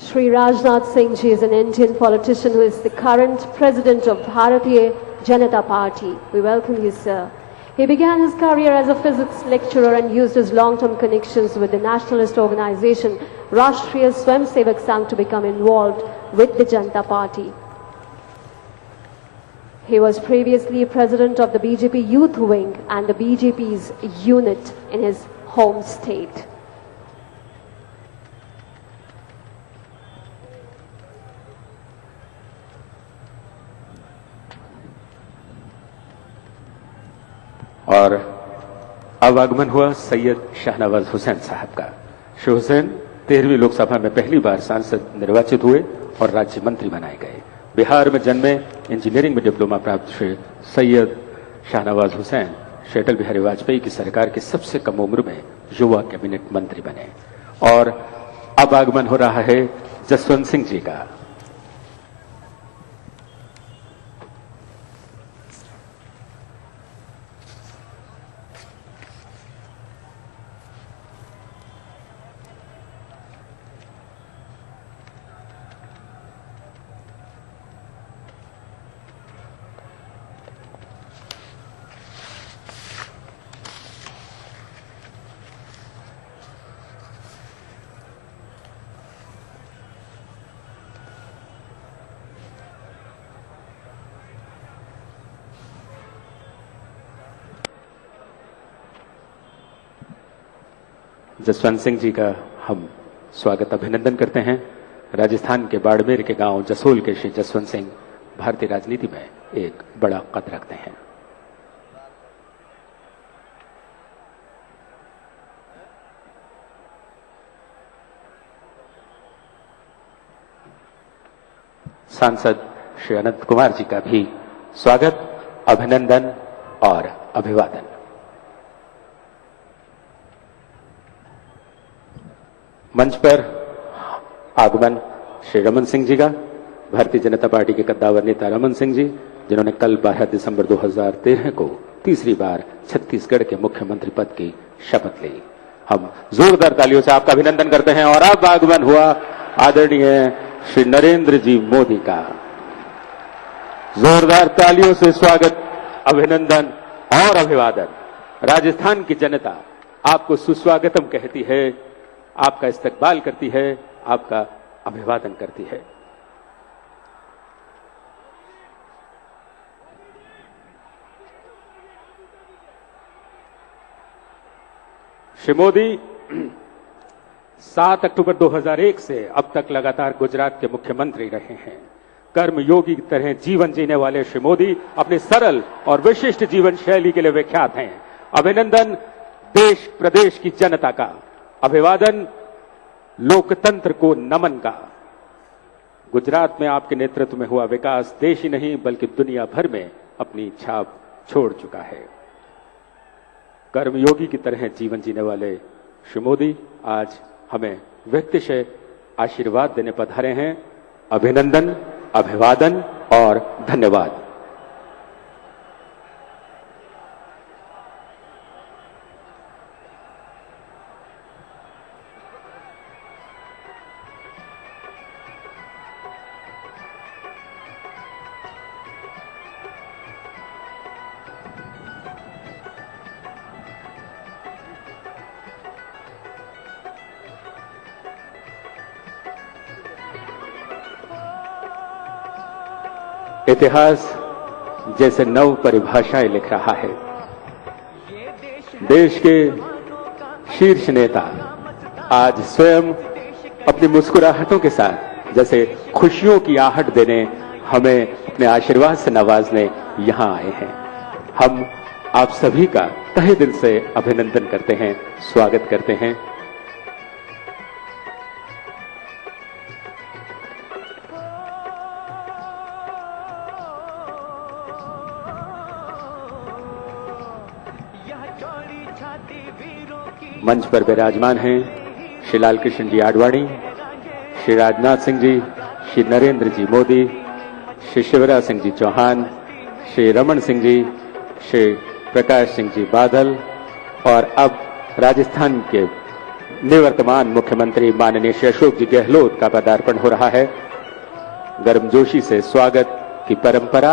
Shri Rajnath Singh ji is an Indian politician who is the current president of Bharatiya Janata Party. We welcome you, sir. He began his career as a physics lecturer and used his long-term connections with the nationalist organization Rashtriya Swayamsevak Sangh to become involved with the Janata Party. He was previously president of the BJP Youth Wing and the BJP's unit in his home state. और अब आगमन हुआ सैयद शाहनवाज हुसैन साहब का। श्री हुसैन 13वीं लोकसभा में पहली बार सांसद निर्वाचित हुए और राज्य मंत्री बनाए गए। बिहार में जन्मे, इंजीनियरिंग में डिप्लोमा प्राप्त श्री सैयद शाहनवाज हुसैन श्री अटल बिहारी वाजपेयी की सरकार के सबसे कम उम्र में युवा कैबिनेट मंत्री बने। और अब आगमन हो रहा है जसवंत सिंह जी का। जसवंत सिंह जी का हम स्वागत अभिनंदन करते हैं। राजस्थान के बाड़मेर के गांव जसोल के श्री जसवंत सिंह भारतीय राजनीति में एक बड़ा कद रखते हैं। सांसद श्री अनंत कुमार जी का भी स्वागत, अभिनंदन और अभिवादन। मंच पर आगमन श्री रमन सिंह जी का, भारतीय जनता पार्टी के कद्दावर नेता रमन सिंह जी, जिन्होंने कल 12 दिसंबर 2013 को तीसरी बार छत्तीसगढ़ के मुख्यमंत्री पद की शपथ ली। हम जोरदार तालियों से आपका अभिनंदन करते हैं। और अब आगमन हुआ आदरणीय श्री नरेंद्र जी मोदी का। जोरदार तालियों से स्वागत, अभिनंदन और अभिवादन। राजस्थान की जनता आपको सुस्वागतम कहती है, आपका इस्तकबाल करती है, आपका अभिवादन करती है। श्री मोदी 7 अक्टूबर 2001 से अब तक लगातार गुजरात के मुख्यमंत्री रहे हैं। कर्मयोगी की तरह जीवन जीने वाले श्री मोदी अपने सरल और विशिष्ट जीवन शैली के लिए विख्यात हैं। अभिनंदन देश प्रदेश की जनता का, अभिवादन लोकतंत्र को नमन का। गुजरात में आपके नेतृत्व में हुआ विकास देश ही नहीं बल्कि दुनिया भर में अपनी छाप छोड़ चुका है। कर्मयोगी की तरह जीवन जीने वाले श्री मोदी आज हमें व्यक्तिशः आशीर्वाद देने पधारे हैं। अभिनंदन, अभिवादन और धन्यवाद। इतिहास जैसे नव परिभाषाएं लिख रहा है। देश के शीर्ष नेता आज स्वयं अपनी मुस्कुराहटों के साथ जैसे खुशियों की आहट देने, हमें अपने आशीर्वाद से नवाजने यहां आए हैं। हम आप सभी का तहे दिल से अभिनंदन करते हैं, स्वागत करते हैं। मंच पर विराजमान हैं श्री लाल कृष्ण जी आडवाणी, श्री राजनाथ सिंह जी, श्री नरेंद्र जी मोदी, श्री शिवराज सिंह जी चौहान, श्री रमन सिंह जी, श्री प्रकाश सिंह जी बादल और अब राजस्थान के निवर्तमान मुख्यमंत्री माननीय श्री अशोक जी गहलोत का पदार्पण हो रहा है। गर्मजोशी से स्वागत की परंपरा,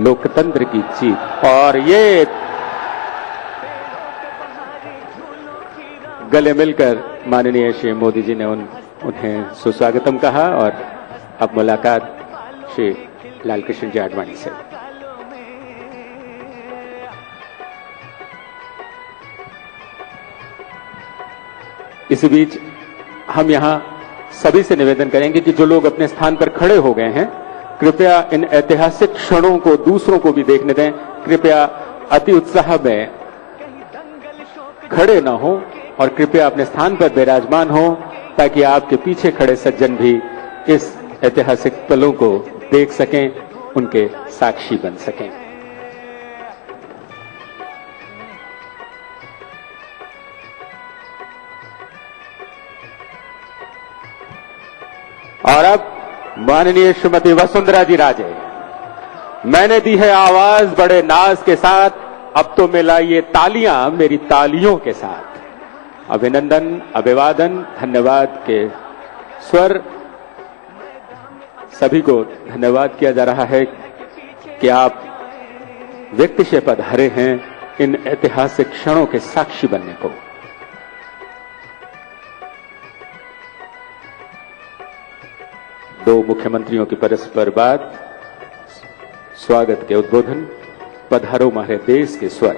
लोकतंत्र की जीत। और ये गले मिलकर माननीय श्री मोदी जी ने उन्हें सुस्वागतम कहा। और अब मुलाकात श्री लालकृष्ण जी आडवाणी से। इसी बीच हम यहां सभी से निवेदन करेंगे कि जो लोग अपने स्थान पर खड़े हो गए हैं, कृपया इन ऐतिहासिक क्षणों को दूसरों को भी देखने दें। कृपया अति उत्साह में खड़े न हो और कृपया अपने स्थान पर विराजमान हो, ताकि आपके पीछे खड़े सज्जन भी इस ऐतिहासिक पलों को देख सकें, उनके साक्षी बन सकें। और अब माननीय श्रीमती वसुंधरा जी राजे, मैंने दी है आवाज बड़े नाज के साथ, अब तो मिलाइए तालियां मेरी तालियों के साथ। अभिनंदन, अभिवादन, धन्यवाद के स्वर सभी को धन्यवाद किया जा रहा है कि आप व्यक्तिशय पधारे हैं इन ऐतिहासिक क्षणों के साक्षी बनने को। दो मुख्यमंत्रियों की परस्पर बात, स्वागत के उद्बोधन, पधारो हमारे देश के स्वर।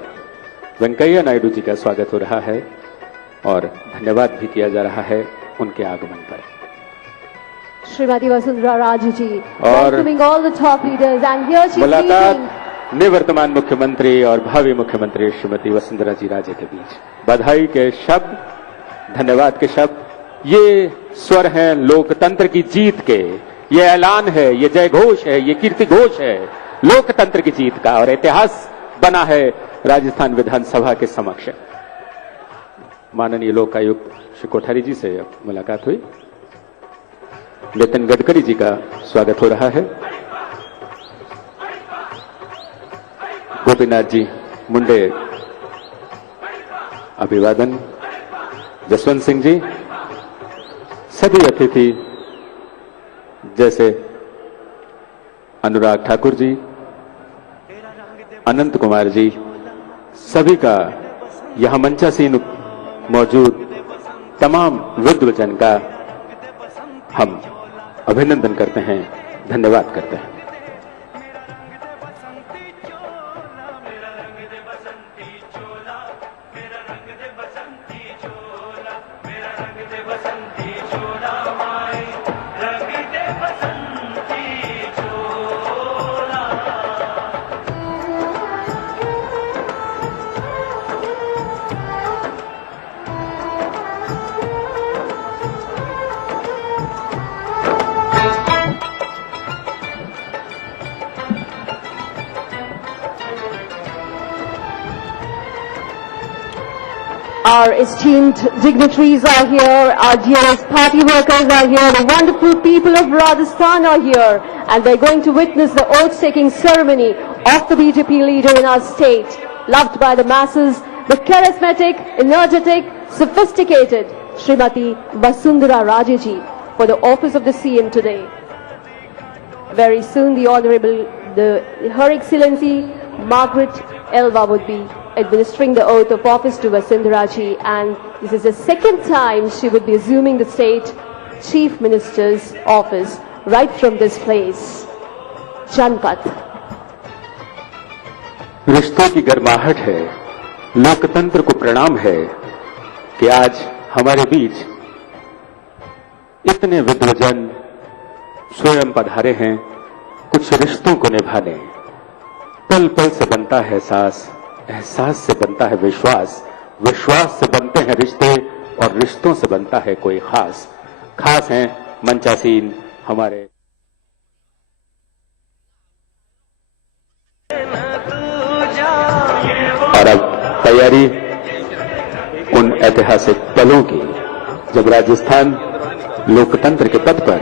वेंकैया नायडू जी का स्वागत हो रहा है और धन्यवाद भी किया जा रहा है उनके आगमन पर। श्रीमती वसुंधरा राजे जी, और welcoming all the top leaders and here she is मुलाकात निवर्तमान मुख्यमंत्री और भावी मुख्यमंत्री श्रीमती वसुंधरा जी राजे के बीच। बधाई के शब्द, धन्यवाद के शब्द, ये स्वर हैं लोकतंत्र की जीत के। ये ऐलान है, ये जय घोष है, ये कीर्ति घोष है लोकतंत्र की जीत का, और इतिहास बना है राजस्थान विधानसभा के समक्ष। माननीय लोकायुक्त श्री कोठारी जी से मुलाकात हुई। नितिन गडकरी जी का स्वागत हो रहा है। गोपीनाथ जी मुंडे अभिवादन। जसवंत सिंह जी, सभी अतिथि जैसे अनुराग ठाकुर जी, अनंत कुमार जी, सभी का यहां मंचासीन मौजूद तमाम वृद्धजन का हम अभिनंदन करते हैं, धन्यवाद करते हैं। Our esteemed dignitaries are here, our dearest party workers are here, the wonderful people of Rajasthan are here, and they're going to witness the oath-taking ceremony of the BJP leader in our state, loved by the masses, the charismatic, energetic, sophisticated Srimati Vasundhara Raje ji for the office of the CM today. Very soon Her Excellency Margaret Elva would be administering the oath of office to Vasundhara ji, and this is the second time she would be assuming the state chief minister's office right from this place, Janpath. रिश्तों की गर्माहट है, लोकतंत्र को प्रणाम है कि आज हमारे बीच इतने विद्वजन स्वयं पधारे हैं कुछ रिश्तों को निभाने। पल पल से बनता है एहसास, एहसास से बनता है विश्वास, विश्वास से बनते हैं रिश्ते, और रिश्तों से बनता है कोई खास। खास हैं मंचासीन हमारे। और अब तैयारी उन ऐतिहासिक पलों की जब राजस्थान लोकतंत्र के पथ पर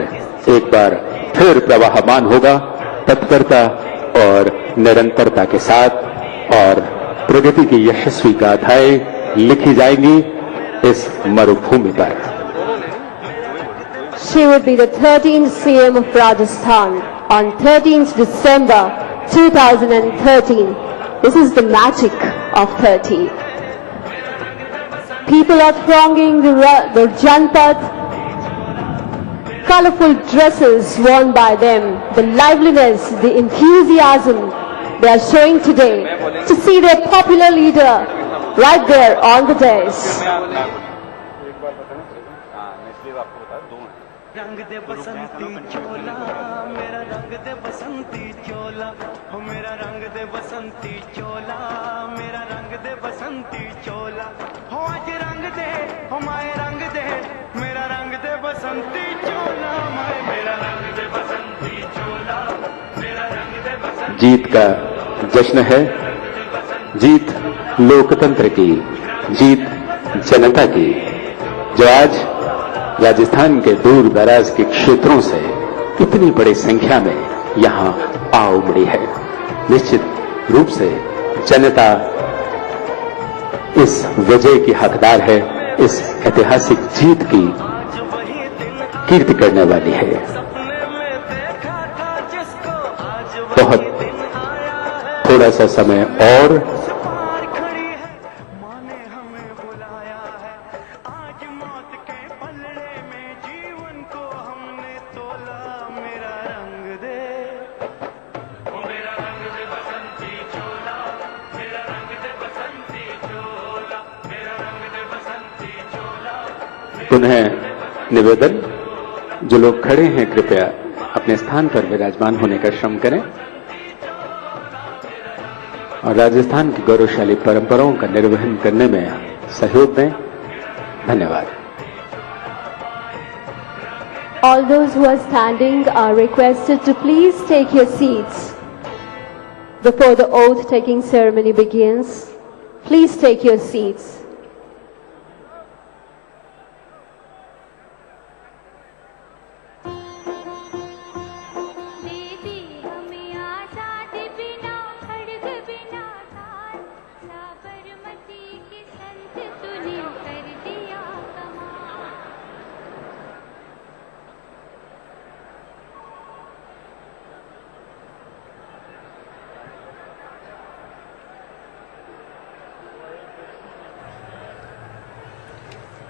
एक बार फिर प्रवाहमान होगा, तत्परता और निरंतरता के साथ, और प्रगति की यशस्वी गाथाएं लिखी जाएंगी इस मरुभूमि पर। She would be the 13th CM of Rajasthan on 13th December 2013. This is the magic of 30. People are thronging the Janpath, colorful dresses worn by them, the liveliness, the enthusiasm they are showing today to see their popular leader right there on the dais. रंग दे बसंती चोला मेरा रंग दे बसंती चोला हो मेरा रंग दे बसंती चोला मेरा रंग दे बसंती चोला हो आज रंग दे हो माए रंग दे मेरा रंग दे बसंती चोला माए मेरा रंग दे बसंती चोला मेरा रंग दे बसंती। जीत का जश्न है, जीत लोकतंत्र की, जीत जनता की, जो आज राजस्थान के दूर दराज के क्षेत्रों से इतनी बड़ी संख्या में यहां आ उमड़ी है। निश्चित रूप से जनता इस विजय की हकदार है, इस ऐतिहासिक जीत की कीर्ति करने वाली है। बहुत थोड़ा सा समय और पुनः निवेदन, जो लोग खड़े हैं कृपया अपने स्थान पर विराजमान होने का श्रम करें और राजस्थान की गौरवशाली परंपराओं का निर्वहन करने में सहयोग दें। धन्यवाद। All those who are standing are requested to please take your seats before the oath taking ceremony begins. Please take your seats.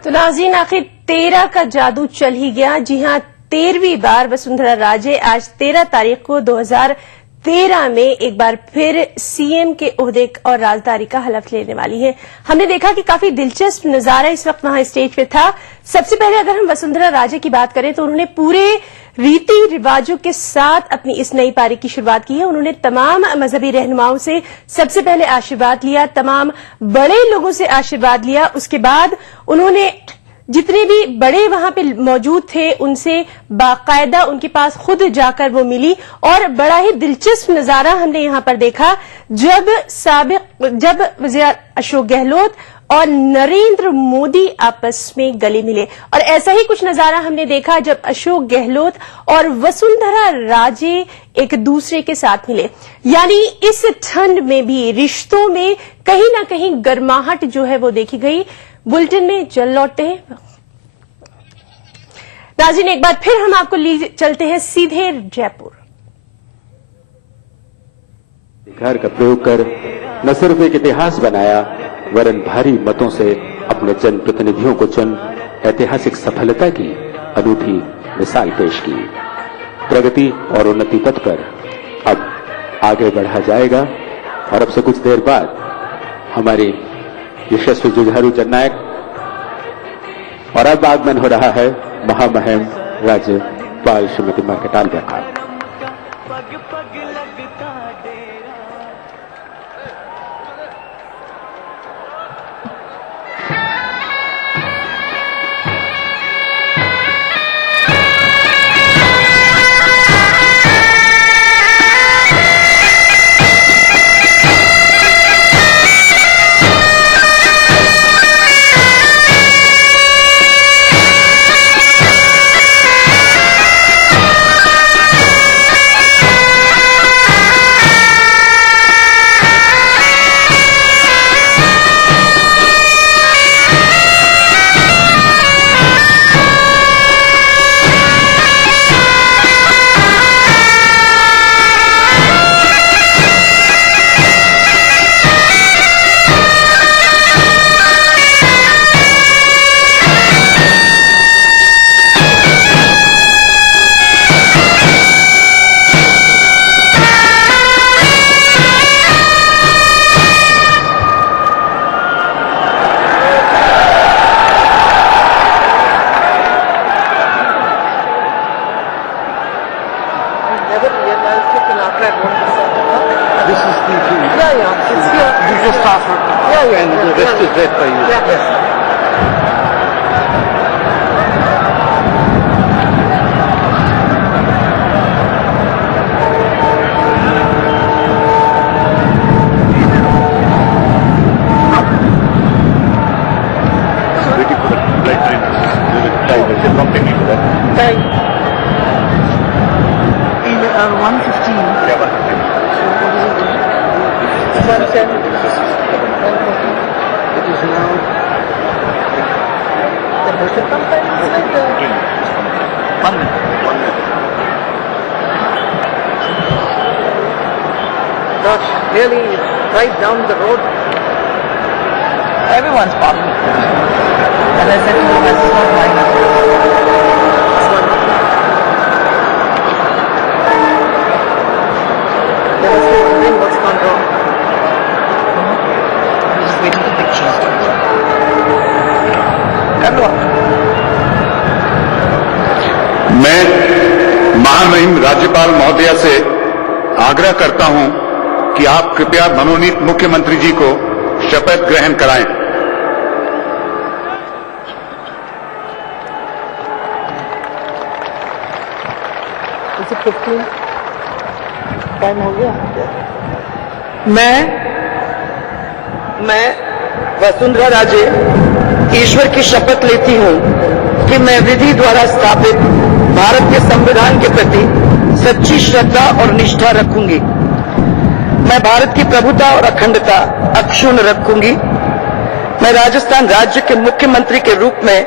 तो नाज़रीन, आखिर 13 का जादू चल ही गया। जी हां, 13वीं बार वसुंधरा राजे आज 13 तारीख को 2013 में एक बार फिर सीएम के ओहदे और राजदारी का हलफ लेने वाली हैं। हमने देखा कि काफी दिलचस्प नजारा इस वक्त वहां स्टेज पे था। सबसे पहले अगर हम वसुंधरा राजे की बात करें तो उन्होंने पूरे रीति रिवाजों के साथ अपनी इस नई पारी की शुरुआत की है। उन्होंने तमाम मजहबी रहनुमाओं से सबसे पहले आशीर्वाद लिया, तमाम बड़े लोगों से आशीर्वाद लिया। उसके बाद उन्होंने जितने भी बड़े वहां पे मौजूद थे उनसे बाकायदा उनके पास खुद जाकर वो मिली और बड़ा ही दिलचस्प नजारा हमने यहां पर देखा जब वज़ीर अशोक गहलोत और नरेंद्र मोदी आपस में गले मिले। और ऐसा ही कुछ नजारा हमने देखा जब अशोक गहलोत और वसुंधरा राजे एक दूसरे के साथ मिले। यानी इस ठंड में भी रिश्तों में कहीं ना कहीं गर्माहट जो है वो देखी गई। बुलेटिन में चल लौटते हैं। नाज़रीन, एक बार फिर हम आपको चलते हैं सीधे जयपुर। अधिकार का प्रयोग कर न सिर्फ एक इतिहास बनाया वरन भारी मतों से अपने जनप्रतिनिधियों को चुन ऐतिहासिक सफलता की अनूठी मिसाल पेश की। प्रगति और उन्नति पथ पर अब आगे बढ़ा जाएगा और अब से कुछ देर बाद हमारी यशस्वी जुझारू जननायक और अब आगमन हो रहा है महामहिम राज्यपाल श्रीमती मां कटारिया का। This is the thing. Yeah, it's here. This is staff. Yeah. And the rest is read by you. Yes. Waiting for the light train. We will try to from taking to that. Time. In 1:15. Yeah, 1:15. 1:10. It is now. The person sometimes is like the... 1 minute. 1 minute. Not really right down the road. Everyone's parking. As I said to you, it's not mine. They must be wondering what's gone wrong. I'm just waiting for pictures. Everyone. मैं महामहिम राज्यपाल महोदया से आग्रह करता हूं कि आप कृपया मनोनीत मुख्यमंत्री जी को शपथ ग्रहण कराएं। Is it 15? टाइम हो गया? मैं वसुंधरा राजे ईश्वर की शपथ लेती हूँ कि मैं विधि द्वारा स्थापित भारत के संविधान के प्रति सच्ची श्रद्धा और निष्ठा रखूंगी। मैं भारत की प्रभुता और अखंडता अक्षुण्ण रखूंगी। मैं राजस्थान राज्य के मुख्यमंत्री के रूप में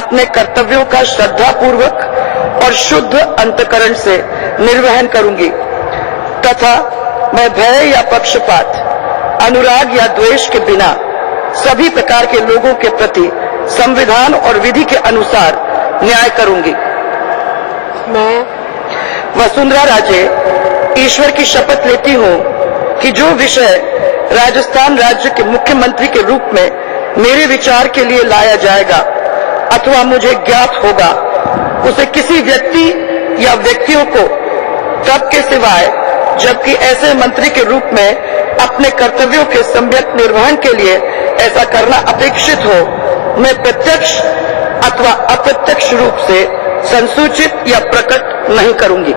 अपने कर्तव्यों का श्रद्धापूर्वक और शुद्ध अंतकरण से निर्वहन करूंगी तथा मैं भय या पक्षपात, अनुराग या द्वेष के बिना सभी प्रकार के लोगों के प्रति संविधान और विधि के अनुसार न्याय करूंगी। मैं वसुंधरा राजे ईश्वर की शपथ लेती हूँ कि जो विषय राजस्थान राज्य के मुख्यमंत्री के रूप में मेरे विचार के लिए लाया जाएगा अथवा मुझे ज्ञात होगा, उसे किसी व्यक्ति या व्यक्तियों को तब के सिवाय जबकि ऐसे मंत्री के रूप में अपने कर्तव्यों के सम्यक निर्वहन के लिए ऐसा करना अपेक्षित हो, मैं प्रत्यक्ष अथवा अप्रत्यक्ष रूप से संसूचित या प्रकट नहीं करूंगी।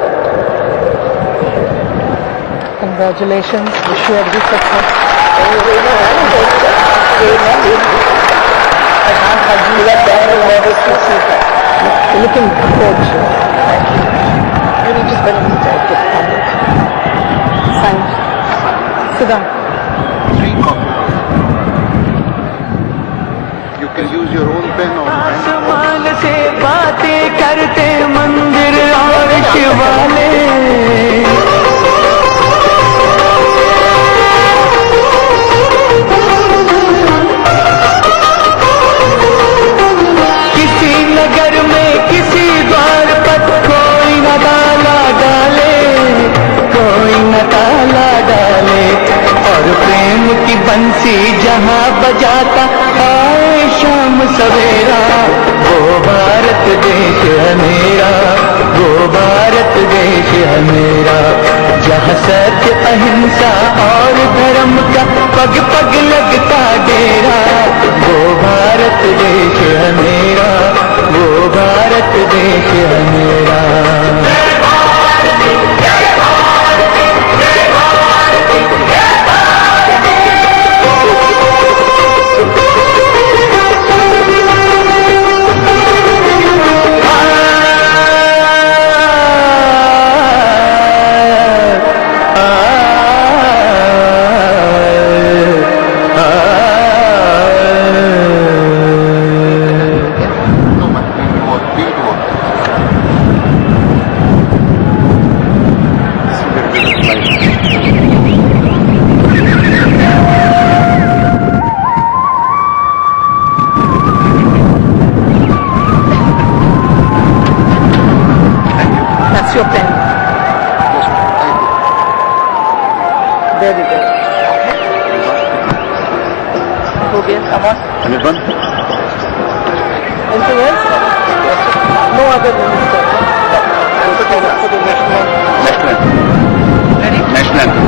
Congratulations, wish you every success. I can't hug you that bad or nervous to see that. You're looking gorgeous. Thank you. You need to spend this time to stand it. Sign. Sit down. 3 copies. You can use your own pen or आसमान से बातें करते मंदिर और शिवाले किसी नगर में किसी द्वार पर कोई न ताला डाले, कोई न ताला डाले और प्रेम की बंसी जहाँ बजाता आए शाम सवेरा, वो भारत देश है मेरा, वो भारत देश है मेरा, जहाँ सत्य अहिंसा और धर्म का पग पग लगता डेरा, वो भारत देश है मेरा, वो भारत देश है मेरा। That's your pen. There we go. हो गया, come on. Anirban? Anything else? No other minister. For the next one. Next one. National anthem.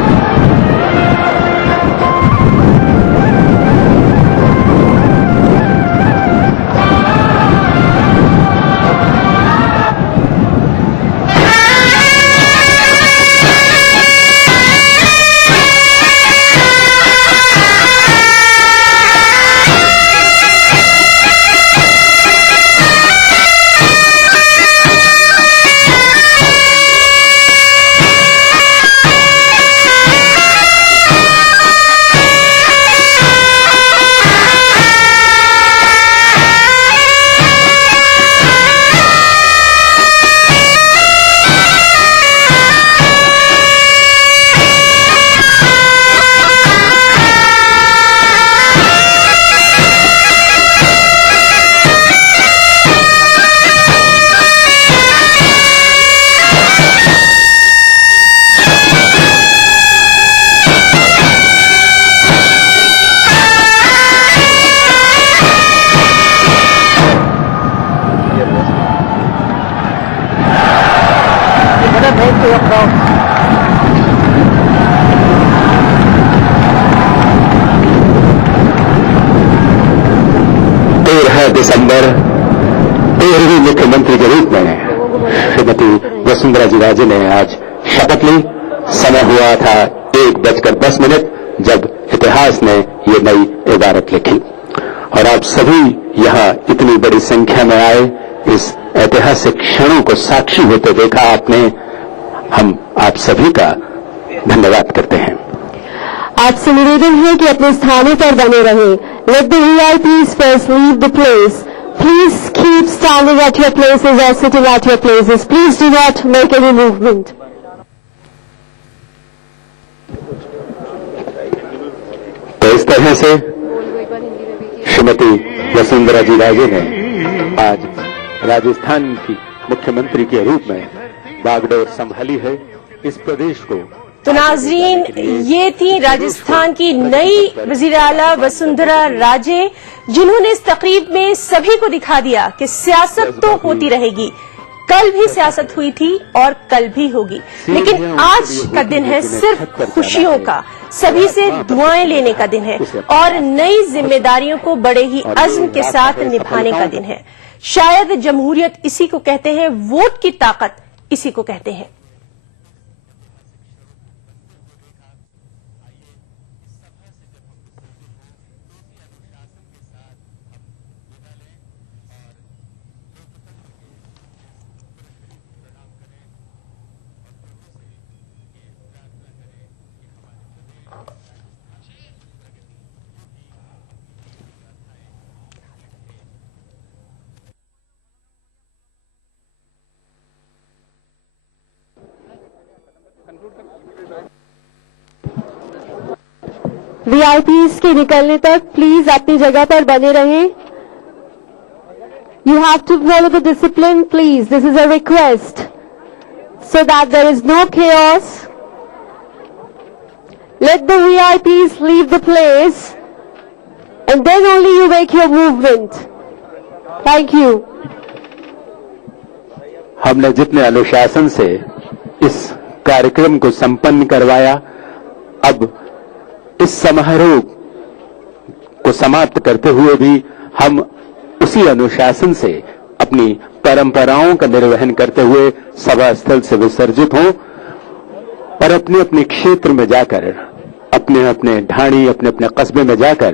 दिसंबर 13वीं मुख्यमंत्री के रूप में श्रीमती वसुंधरा जी राजे ने आज शपथ ली। समय हुआ था 1:10 जब इतिहास ने ये नई इबारत लिखी और आप सभी यहां इतनी बड़ी संख्या में आए, इस ऐतिहासिक क्षणों को साक्षी होते देखा आपने। हम आप सभी का धन्यवाद करते हैं। आपसे निवेदन है कि अपने स्थानों पर बने रहें। Let the VIPs first leave the place. Please keep standing at your places or sitting at your places. Please do not make any movement. तो इस तरह से श्रीमती वसुंधरा जी राजे ने आज राजस्थान की मुख्यमंत्री के रूप में बागडोर संभाली है। इस प्रदेश को तो नाजरीन, ये थी राजस्थान की नई वजीर आला वसुंधरा राजे, जिन्होंने इस तकरीब में सभी को दिखा दिया कि सियासत तो होती रहेगी। कल भी सियासत हुई थी और कल भी होगी, लेकिन आज का दिन है सिर्फ खुशियों का, सभी से दुआएं लेने का दिन है और नई जिम्मेदारियों को बड़े ही अज़्म के साथ निभाने का दिन है। शायद जमहूरियत इसी को कहते हैं, वोट की ताकत इसी को कहते हैं। VIPs के निकलने तक प्लीज अपनी जगह पर बने रहें। You have to follow the discipline, please. This is a request, so that there is no chaos. Let the VIPs leave the place, and then only you make your movement. Thank you. हमने जितने अनुशासन से इस कार्यक्रम को संपन्न करवाया, अब इस समारोह को समाप्त करते हुए भी हम उसी अनुशासन से अपनी परंपराओं का निर्वहन करते हुए सभा स्थल से विसर्जित हों और अपने अपने क्षेत्र में जाकर, अपने अपने ढाणी, अपने अपने कस्बे में जाकर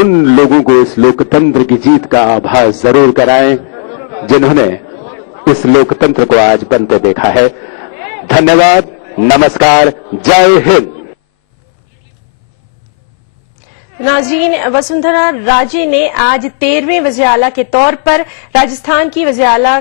उन लोगों को इस लोकतंत्र की जीत का आभास जरूर कराएं जिन्होंने इस लोकतंत्र को आज बनते देखा है। धन्यवाद, नमस्कार, जय हिंद। नाज़रीन, वसुंधरा राजे ने आज 13वें वज़ीर आला के तौर पर राजस्थान की वज़ीर आला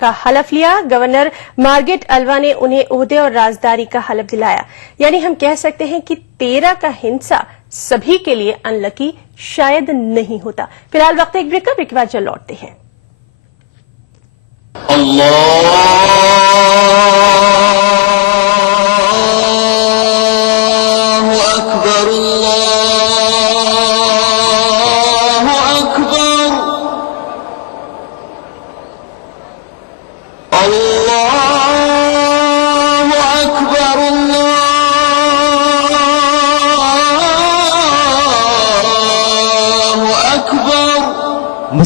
का हलफ लिया। गवर्नर मार्गरेट अल्वा ने उन्हें ओहदे और राजदारी का हलफ दिलाया। यानी हम कह सकते हैं कि 13 का हिंसा सभी के लिए अनलकी शायद नहीं होता। फिलहाल वक्त एक ब्रेक का, ब्रेक के बाद चल लौटते हैं। अल्लाहु अकबर।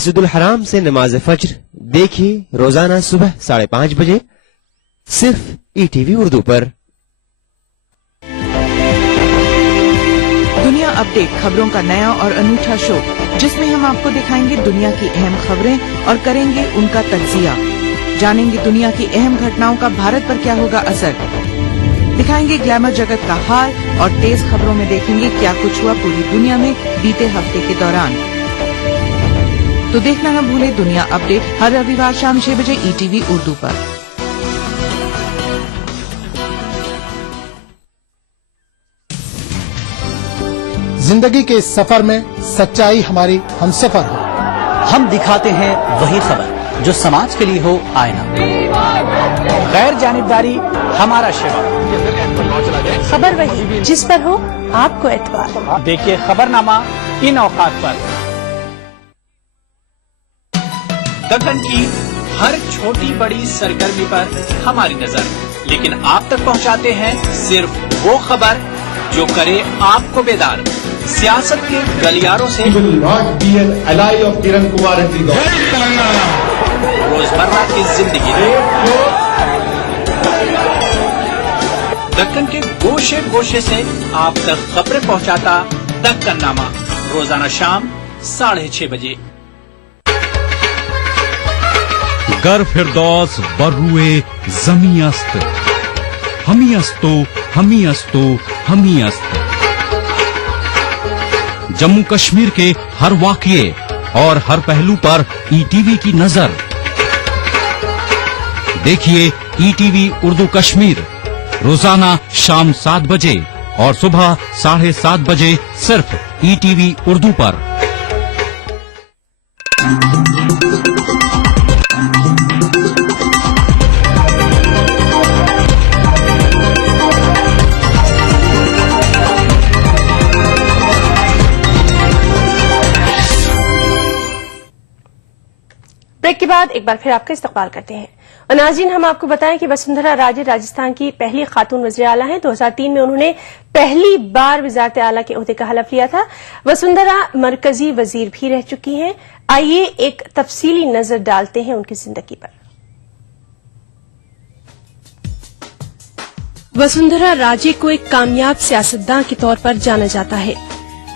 मस्जिदुल हराम से नमाज फज्र देखिए रोजाना सुबह 5:30 बजे सिर्फ ETV उर्दू पर। दुनिया अपडेट खबरों का नया और अनूठा शो, जिसमें हम आपको दिखाएंगे दुनिया की अहम खबरें और करेंगे उनका तज्जिया। जानेंगे दुनिया की अहम घटनाओं का भारत पर क्या होगा असर, दिखाएंगे ग्लैमर जगत का हाल और तेज खबरों में देखेंगे क्या कुछ हुआ पूरी दुनिया में बीते हफ्ते के दौरान। तो देखना न भूले दुनिया अपडेट हर रविवार शाम 6 बजे ETV उर्दू पर। जिंदगी के इस सफर में सच्चाई हमारी हमसफर हो। हम दिखाते हैं वही खबर जो समाज के लिए हो आईना। गैर जानिबदारी हमारा शिवा। खबर वही जिस पर हो आपको एतबार। देखिए खबरनामा इन औकात पर। दक्कन की हर छोटी बड़ी सरगर्मी पर हमारी नजर, लेकिन आप तक पहुंचाते हैं सिर्फ वो खबर जो करे आपको बेदार। सियासत के गलियारों से रोजमर्रा की जिंदगी, दक्कन के गोशे गोशे से आप तक खबरें पहुंचाता दक्कननामा, रोजाना शाम 6:30 बजे। गर फिरदौस बर्रुए जमी अस्त, हमी अस्तो हमी अस्तो हमी अस्त। जम्मू कश्मीर के हर वाकये और हर पहलू पर ETV की नजर। देखिए ETV उर्दू कश्मीर रोजाना शाम 7 बजे और सुबह 7:30 बजे सिर्फ ETV उर्दू पर। ब्रेक के बाद एक बार फिर आपका इस्तकबाल करते हैं। और नाज़रीन, हम आपको बताएं कि वसुंधरा राजे राजस्थान की पहली खातून वज़ीर आला हैं। 2003 में उन्होंने पहली बार वज़ारत आला के ओहदे का हलफ लिया था। वसुंधरा मरकजी वजीर भी रह चुकी हैं। आइए एक तफसीली नजर डालते हैं उनकी जिंदगी पर। वसुंधरा राजे को एक कामयाब सियासतदान के तौर पर जाना जाता है।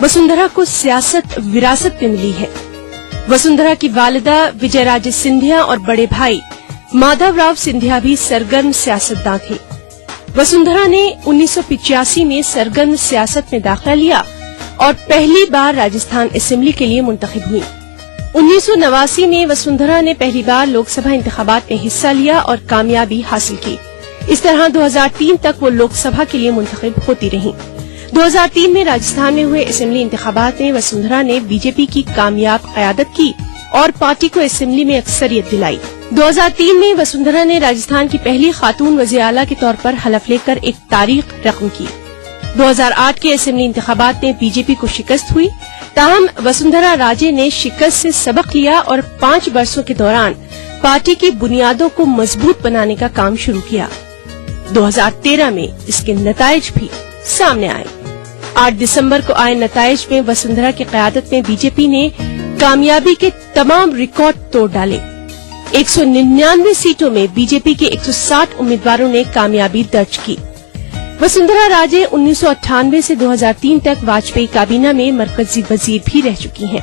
वसुंधरा को सियासत विरासत में मिली है। वसुंधरा की वालिदा विजय राजे सिंधिया और बड़े भाई माधवराव सिंधिया भी सरगर्म सियासतदान थे। वसुंधरा ने 1985 में सरगर्म सियासत में दाखिला लिया और पहली बार राजस्थान असेंबली के लिए मुंतखब हुई। 1989 में वसुंधरा ने पहली बार लोकसभा इंतखाबात में हिस्सा लिया और कामयाबी हासिल की। इस तरह 2003 तक वो लोकसभा के लिए मुंतखब होती रहीं। 2003 में राजस्थान में हुए असेंबली इंतखाबात में वसुंधरा ने बीजेपी की कामयाब क़यादत की और पार्टी को असेंबली में अक्सरियत दिलाई। 2003 में वसुंधरा ने राजस्थान की पहली खातून वज़ीर आला के तौर पर हलफ लेकर एक तारीख रकम की। 2008 के असेंबली इंतखाबात में बीजेपी को शिकस्त हुई। ताहम वसुंधरा राजे ने शिकस्त से सबक लिया और 5 वर्षों के दौरान पार्टी की बुनियादों को मजबूत बनाने का काम शुरू किया। 2013 में इसके नताइज भी सामने आए। 8 दिसंबर को आए नताइज में वसुंधरा की क़यादत में बीजेपी ने कामयाबी के तमाम रिकॉर्ड तोड़ डाले। 199 सीटों में बीजेपी के 160 उम्मीदवारों ने कामयाबी दर्ज की। वसुंधरा राजे 1998 से 2003 तक वाजपेयी काबीना में मरकजी वजीर भी रह चुकी हैं।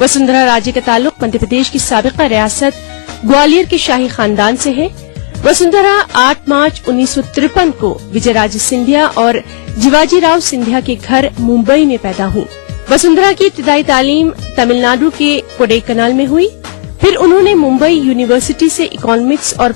वसुंधरा राजे का ताल्लुक मध्य प्रदेश की साबिका रियासत ग्वालियर के शाही खानदान से है। वसुंधरा 8 मार्च 1953 को विजय राजे सिंधिया और जिवाजी राव सिंधिया के घर मुंबई में पैदा हुई। वसुंधरा की इब्तिदाई तालीम तमिलनाडु के कोडाईकनाल में हुई। फिर उन्होंने मुंबई यूनिवर्सिटी से इकोनॉमिक्स और